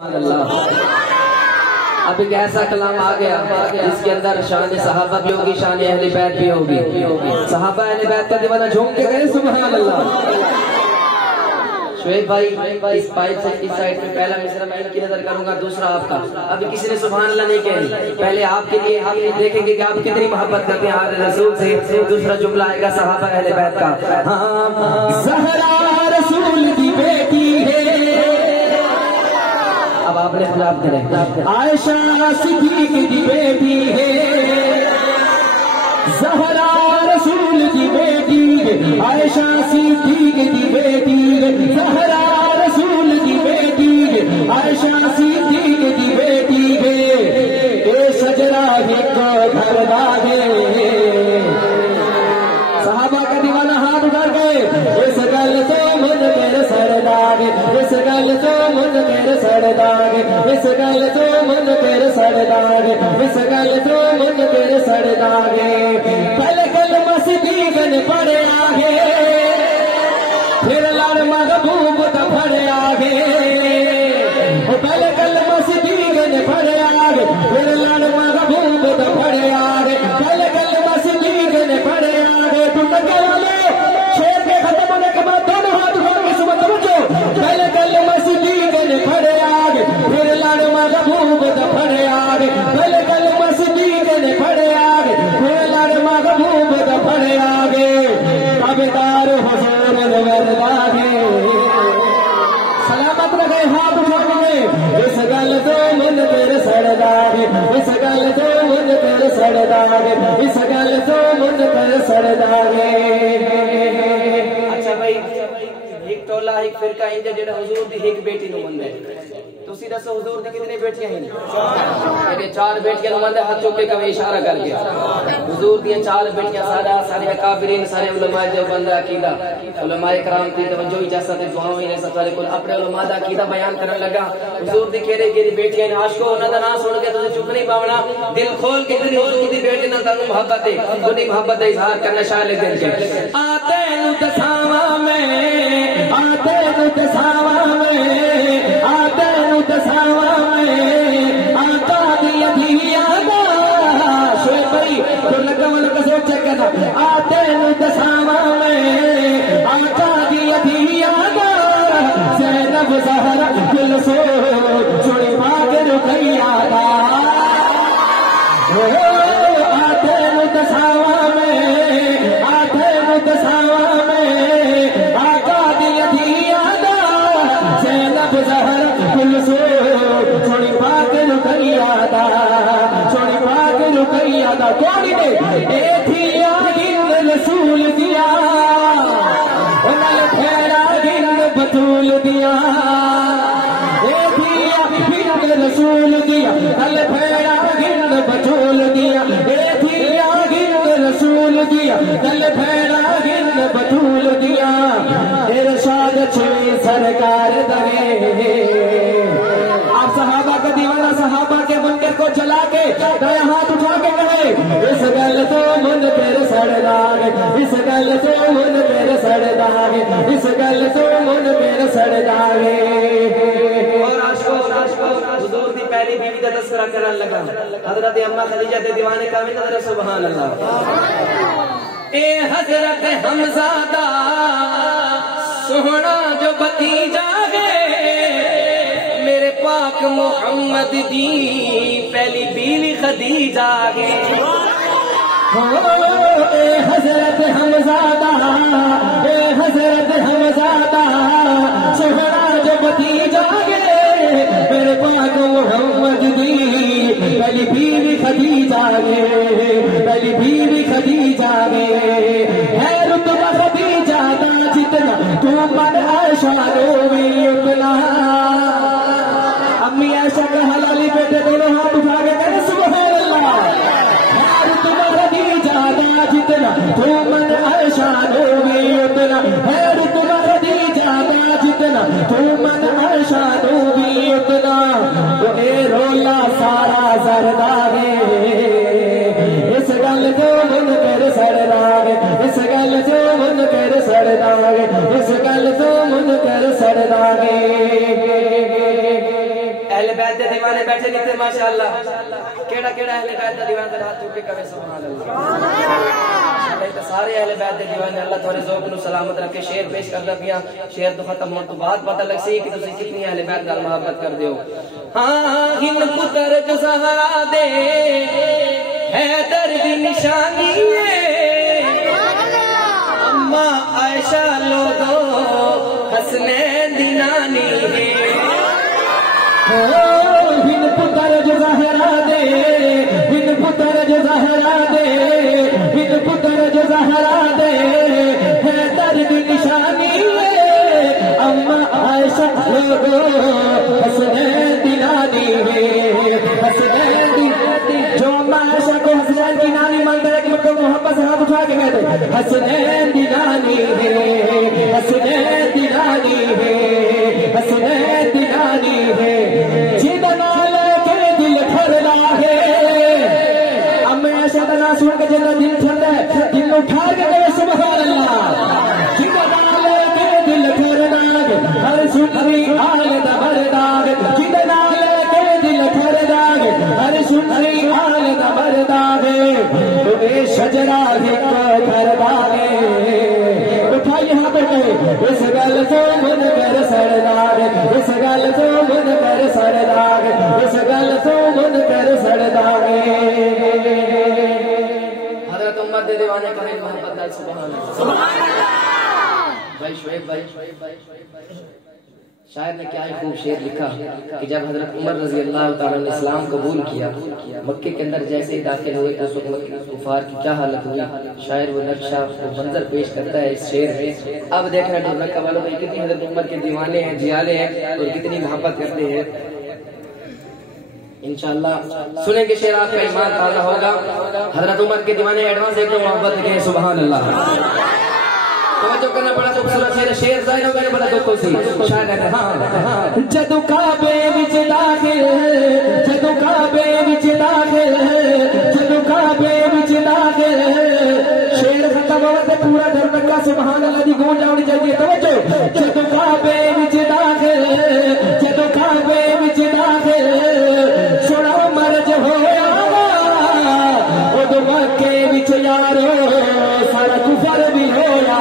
अब एक ऐसा कलाम आ गया जिसके अंदर शान सहाबा भी होगी, शान अहले बैत भी होगी। सहाबा अहले बैत का दीवाना झूम के गए सुभान अल्लाह। शुएब भाई इस पाइप से इस साइड में पहला मिसरा मैं इनकी नजर करूंगा, दूसरा आपका। अभी किसी ने सुभान अल्लाह नहीं कही, पहले आपके लिए आप ये देखेंगे कि आप कितनी मोहब्बत करते हैं आले रसूल से। दूसरा जुमला आएगा सहाबा अहले बैत का। ज़हरा रसूल की बेटी है, अब आपने खिलाफ करें। आयशा सिद्दीक की बेटी है, ज़हरा रसूल की बेटी है, आयशा सिद्दीक की बेटी है, ज़हरा रसूल की बेटी है, आयशा सिद्दीक की बेटी है। ए सजरा एक घरदा है, सहाबा का दीवाना हाथ उठा के इस गल तो मन मेरे सरदार, इस गल तो मन मेरे सरदार, इस गल तो मन मेरे सरदार, इस गल तो मन मेरे सरदार। पहले कल मस्जिद पड़े आगे, फिर लड़ महबूब तो पड़े आगे। पहले कल मस्जिद पड़े आगे, फिर लड़ महबूब तो पड़े आगे। पहले कल मस्जिद पड़े आगे, तुम वाले शेर के खत्म होने के बाद दोनों हाथ उठा के सुबह समझो। पहले कल मस्जिद पड़े आगे, फिर लड़ महबूब तो पड़े आगे। पहले कल मस्जिद पड़े आगे, फिर लड़ महबूब तो पड़े आगे। ताबेदार हुजूर लागे, सलामत रहे हाथ उठा के। इस गल तो मन तेरे सरदार, इस गल तो मन तेरे सरदार, इस गल तो मन तेरे सरदार। अच्छा भाई, एक टोला एक फिरका इंजा जेड़ा हुजूर दी एक बेटी नु मंदे। तुसी दसो हुजूर दी कितनी बेटियां हैं? मेरे 4 बेटियां नु मंदे, हाथ चुक के कभी इशारा करके। हुजूर दी 4 बेटियां सारे अकाबिरीन, सारे उलमा जो बंदा अकीदा, उलमा इकराम की तवज्जो इजाजत दुआओं ने सफारे को अपने उलमा दा अकीदा बयान करने लगा। हुजूर दी केरी बेटियां ने आशिको उन्हां दा नाम सुन के तुसी चुप नहीं पावना, दिल खोल के तेरी हुजूर दी बेटी नाल तानू मोहब्बत है, उन्हीं मोहब्बत दा इजहार करना शायद दिल के। आते नु दसावा में, आते नु दसावा में, आते नु दसावा में, आका दिया दिया दा शोए भाई तो लगा वाला का सोच चेक करना। आते नु दसावा में, आका दिया दिया दा ज़ैनब ज़हरा दिल सो छोड़े भाग रुकैया दा। आते नु दसावा में, आते नु दसावा में, आका दिया दिया दा ज़ैनब ज़हरा दिल सो छोड़े भाग रुकैया दा, छोड़े भाग रुकैया दा। कोड़ी ने ए थिया गिंद रसूल दिया, उन्हें फेरा गिंद बतूल दिया। ए थिया गिंद रसूल दिया, उन्हें फेरा गिंद बतूल दिया। ए थिया गिंद रसूल दिया, उन्हें फेरा गिंद बतूल दिया। इरशाद छुई सरकार दगे। आप सहाबा का दीवाना सहाबा के मंदिर को जला के दाया हाथ उठा के कहे इस गल तो मन तेरे सरदार, इस गल तो मन तेरे सरदार, इस गल तो मन तेरे सरदार। और आशिको हुजूर दी पहली बीवी का तस्करा करने लगा, हजरत अम्मा खदीजा दे दीवाने का भी नजर सुभान अल्लाह। ए हजरत हमजादा सोहना जो भतीजा है, मेरे पाक मोहम्मद दी पहली बीवी खदीजा है। ए हजरत हमजादा, ए हजरत हमजादा सोहना जो भतीजा है, मेरे पाक मोहम्मद दी पहली बीवी खदीजा है, पहली बीवी खदीजा है। रुतबा खदीजा दा जितना तू मन आयशा रोवी उतना। अम्मी आयशा के हलाली बेटे दोनों हाथ उठा के कहे सुभान अल्लाह। रुतबा खदीजा दा जितना तू मन आयशा रोवी उतना, है रुतबा खदीजा दा जितना तू मन आयशा रोवी उतना। तो ए रोला सारा जरदा है, इस गल जो मन तेरे सरदार, इस गल जो मन तेरे सरदार, इस गल जो मन तेरे सरदार। अहले बैत दे दीवाने बैठे नहीं थे माशाअल्लाह केड़ा केड़ा अहले बैत दा दीवाना हाथ चुक के कहे सुभान अल्लाह तो सारे अहले बैत दे दीवाने अल्लाह थोड़े ज़ौक़ नु सलामत रखे शेर पेश करदा पिया शेर तो खत्म होने तो बाद पता लग सी कि तुसी कितनी अहले बैत नाल मोहब्बत कर दे हो हां हिंद पुत्र जो ज़हरा दे हैदर दी निशानी है अम्मा आयशा लोगो हसनैन दी नानी है हिंद पुत्र जो ज़हरा दे हिंद पुत्र जो ज़हरा दे हिंद पुत्र जो ज़हरा दे हैदर दी निशानी है अम्मा आयशा लोगो हसनैन दी नानी है हसनैन दी जो अम्मा आयशा को हसनैन की नानी मानते हैं कि मतलब मोहब्बत से हाथ उठा के कहते हसनैन दी नानी है हसनैन दी नानी है हसनैन दी नानी है जिदना लेके दिल ठरदा है अम्मा आयशा का नाम सुन के जितना दिल ठरदा है दिल उठा के कहे सुभान अल्लाह जिदना लेके दिल ठरदा हर सुनरी आल दा बरदाग जिदना लेके दिल ठरदा हर सुनरी आल दा बरदाग तो ए शजरा है को ठरदा है उठाइए हाथों को इस गल को मन कर सरदार इस गल को मन कर सरदार इस गल को मन कर सरदार हज़रत उमर दे दीवाने कहे मोहब्बत नाल सुभान अल्लाह भाई शुएब भाई शायर ने क्या ही खूब शेर लिखा कि जब हजरत उमर रजी अल्लाह तआला ने इस्लाम कबूल किया मक्के के अंदर जैसे ही दाखिल हुए उस वक्त मक्के कुफार की क्या हालत हुई शायर वो नक्शा वो मंजर पेश करता है इस शेर में अब देखना ढूंढना वालों में कितनी हजरत उमर के दीवाने हैं जियाले हैं और कितनी मोहब्बत करते हैं इंशाअल्लाह सुनेंगे शेर आपका ईमान ताज़ा होगा हजरत उमर के दीवाने एडवांस एक मोहब्बत के सुभान अल्लाह तवज्जो करना बड़ा खूबसूरत शेर शेर जायनो मैंने बड़ा दुख सी शायद है हां जदों काबे विच दाखिल जदों काबे विच दाखिल जदों काबे विच दाखिल शेर खत्म होवे ते पूरा धर्म का सुभान अल्लाह दी गूंज आनी चाहिए तवज्जो जदों काबे विच दाखिल जदों काबे विच दाखिल सोना मर्ज होया ओदों मक्के विच यारो सारा कुफर भी होया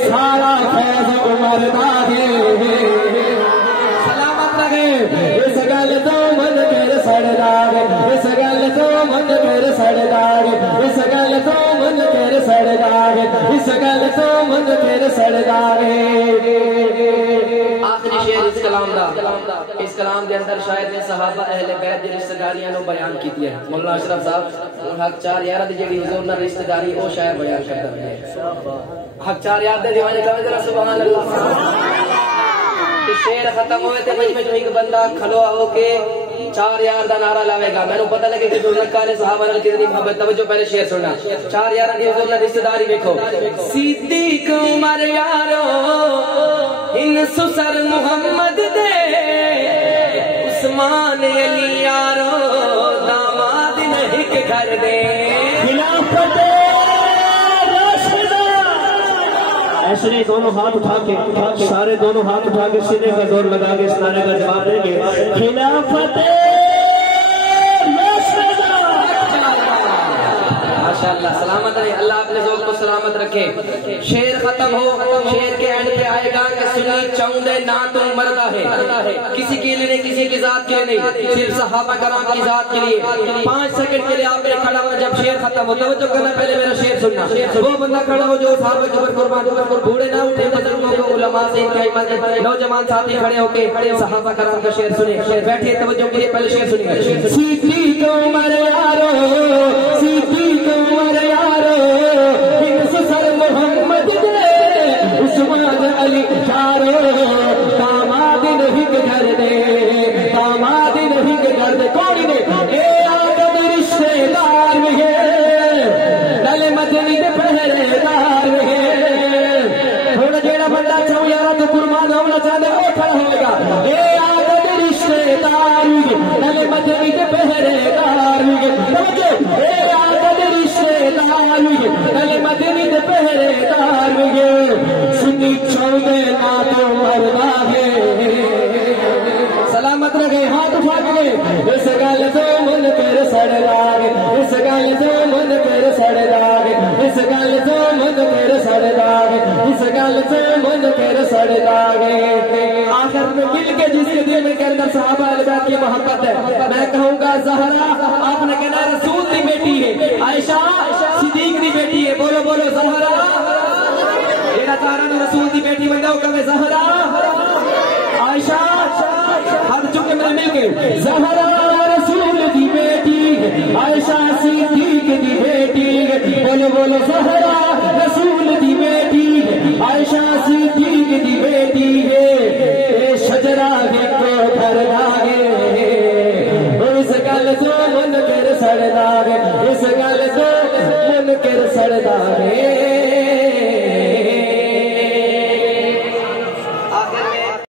सारा फैज उमर दागे सलामत रहे इस गल तो मन कर सड़दाग इस गल तो मन कर सड़दाग इस गल तो मन कर सड़दाग इस गल तो मन कर सड़दाग आखिरी शेर इस कलाम के अंदर शायद ने सहाबा अहले बैत दी रिश्तेदारियां नो बयान कीती है मौलाना अशरफ साहब हक चार यार दी जेडी हुजूर नाल रिश्तेदारी ओ शायर बयान करदा है हक चार यार दे दीवाने कहे जरा सुभान अल्लाह कि शेर खत्म होए ते मजमे जो एक बंदा खलो होके चार यार दा नारा लावेगा मैंने पता लगे कि हुजूर ने सहाबा नाल कितनी मोहब्बत तवज्जो पहले शेर सुनना चार यार दी हुजूर नाल रिश्तेदारी देखो सिद्दीक उमर यारो इन सुसर मोहम्मद दे उस्मान अली यारो दामाद नहीं के घर दे ऐसे दोनों हाथ उठा के, सारे दोनों हाथ उठा के सीने का जोर लगा के इस नारे का जवाब देंगे, खिलाफत माशाअल्लाह। सलामत रहे, अल्लाह अपने ज़ौक़ को सलामत रखे। शेर खत्म हो, शेर के एंड पे आएगा कि सुन्नी चौंदे ना तो मर्दा है, किसी के लिए नहीं, किसी की जात के लिए नहीं, सिर्फ सहाबा कराम की जात के लिए। 5 सेकंड के लिए आपने खड़ा होना, जब शेर खत्म हो तवज्जो करना, पहले मेरा शेर सुनना। वो बंदा खड़ा हो जो सहाबा के ऊपर कुर्बान, बूढ़े ना उठे, बुजुर्गों को, उलमा से इंतहाई मदद, नौजवान साथी खड़े होके सहाबा कराम का शेर सुने। बैठिए, तवज्जो करिए, पहले शेर सुनिए। सीधी को मर यारो, सीधी को मर यारो, सर मोहम्मद दे उस्मान अली चारो, दामाद नहीं घर दे, दामाद नहीं घर दे, कौन ने ए आदम रिश्तेदार है, नल मदनी दे पहरेदार है। हुण जेड़ा बंदा चौ यारा तो कुर्बान होना चाहता वो खड़ा होगा, ए आदम रिश्तेदार नल मदनी दे पहरेदार है, ए आदम रिश्तेदार नल मदनी दे पहरेदार है, सुन्नी चौदे ना तो मरदा है। सलामत रहे, हाथ उठा के इस गल तो मन तेरे सड़ लागे, इस गल तो मन तेरे सड़ लागे, इस गल तो मन तेरे सड़ लागे, इस गल तो मन तेरे सड़ लागे। आखिर में मिल के जिसके दिल में के अंदर सहाबा अलबैत की मोहब्बत है, मैं कहूँगा ज़हरा आपने कहना रसूल की बेटी है, आयशा सिद्दीक की बेटी है, बोलो बोलो ज़हरा। जेड़ा तारा रसूल की बेटी बंदा कहे ज़हरा, आयशा हाथ चुके मैं मिल के, ज़हरा रसूल की बेटी, आयशा सिद्दीक की बेटी, बोलो बोलो ज़हरा रसूल की बेटी, आयशा सिद्दीक की बेटी है, शजरा को घर लागे, उस गल जो मन कर सड़ना